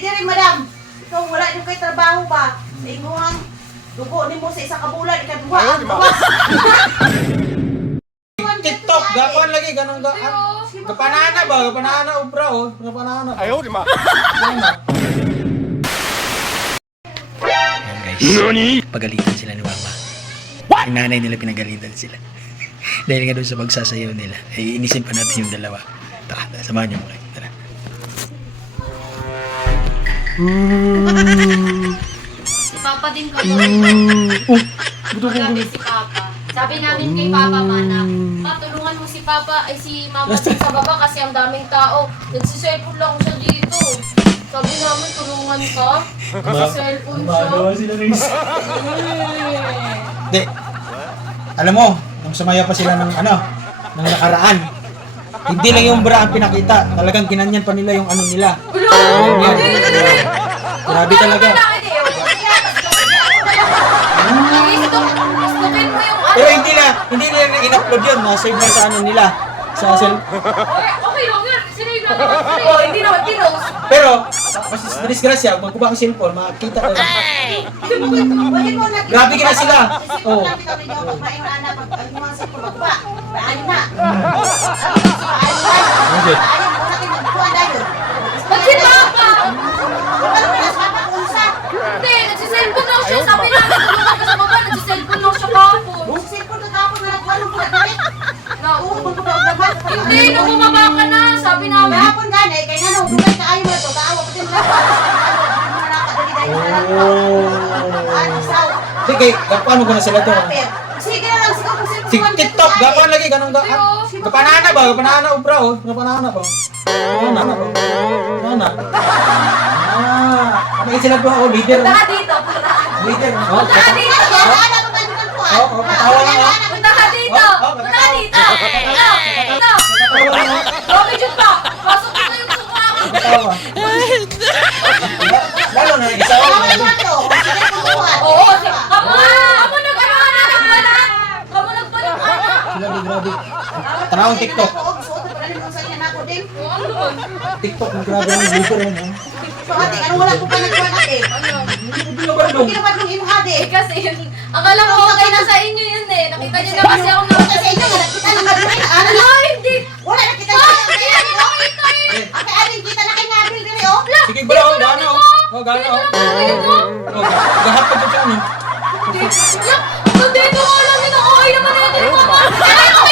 dire, madam. Ikaw, wala yung kay trabaho ba? Inguhang dugo ni mo sa isang kabulan, ikaduha. Ayaw, di ba? TikTok, gapan lagi, ganun ga. Gapanana ba? Gapanana ubra, oh. Gapanana. Ayaw, di ba? Ayan guys, pagalitan sila ni Mama. Yung nanay nila pinagalitan sila. Dahil nga doon sa pagsasayaw nila, ay inisin pa natin yung dalawa. Tara, samahan niyo mo kayo. Tara. Si Papa din ko Grabe si Papa. Sabi namin kay Papa Mana, tulungan mo si Papa, ay si Mama sa baba kasi ang daming tao. Nagsisipon lang siya dito. Sabi namin, tulungan ka. Nagsiselfon siya. Sila rin. Hindi. Alam mo, nung sumaya pa sila ng ng nakaraan. Hindi lang yung bra ang pinakita. Talagang kinanyan pa nila yung ano nila. Yan. Grabe talaga. Pero hindi nila in-upload yun. Na-save na sa ano nila. Sa cell. Okay lang yan. Sinave natin. Hindi naman pinost. Pero, mas disgrasya, magkuha ang cellphone, makakita ka lang. Grabe ka na sila. Oh. Ba't si Papa? Hindi, nagsiselfon lang siya. Sabi namin, tulungan ka sa baba. Nagsiselfon lang siya kapon. Hindi, nung bumaba ka na. Sabi namin. Sige, paano ko na sila to? Sige na lang, sigaw kung TikTok, gapan lagi, ganun ga. Gapanana ba? Gapanana ubra, oh. Gapanana ba? Gapanana ba? Gapanana. Ano sila to ako, leader. Punta ka dito, para. Leader. Punta ka dito. Patawa lang ha. Punta ka dito. Punta ka dito. Dito. Robby Jun pa. Pasok ko yung sumama. Patawa. Lalo na isa. Oo. Kamu nagbalat. Kamu nagbalat. Grabe. Tanawang TikTok. TikTok, grabe ang leader yan. So ate, ano wala ko pa nagkuhan ate? Hindi naman yung imhade. Kasi yun, akala ko okay na sa inyo yun eh. Nakita niyo na kasi ako Kasi sa inyo, nakita na nga Ano? Hindi. wala nakita Ah, niyo. hindi namin nakita eh. Ate, aling kita na kay Nabil diri oh. Sige, bala, oh, gana, oh. Oh, gana, oh. Oh, gahapon ko siya, no? Yak, dito ko alam yun. Okay naman na yun. Okay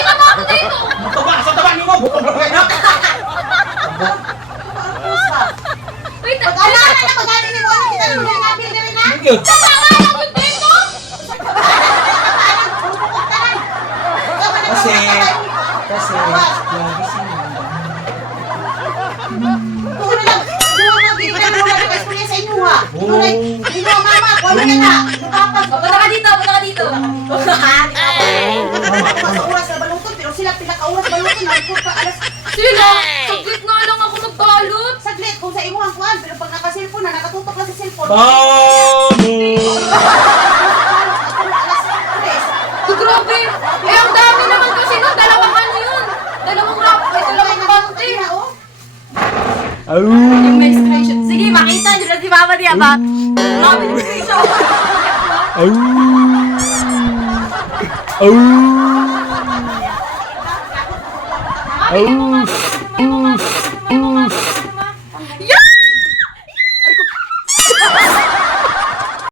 na ako dito. Sa taba niyo mo! Bukong na! Wait, Pag-ala na pag-ala ni mo, kita na kay Nabil diri na. Thank you. tama nga lang yun dito. Kasi, grabe siya. Tuloy lang. Tuloy lang, hindi na wala na kayo sa inyo ha. Tuloy, hindi mo mama, wala na na. Napapag. Punta ka dito, punta ka dito. Sa oras na baluton, pero sila pinaka-oras baluton. Nagput pa alas. Sila, saglit nga lang ako magbalot. Saglit, kung sa imo ang kuhan, pero pag naka-cellphone na, nakatutok lang sa cellphone. Grabe. Eh, ang dami naman kasi nun. Dalawang ano yun. Dalawang rap. Ay, dalawang bante. Yung may screenshot. Sige, makita nyo na si Mama niya ba? Grabe yung screenshot.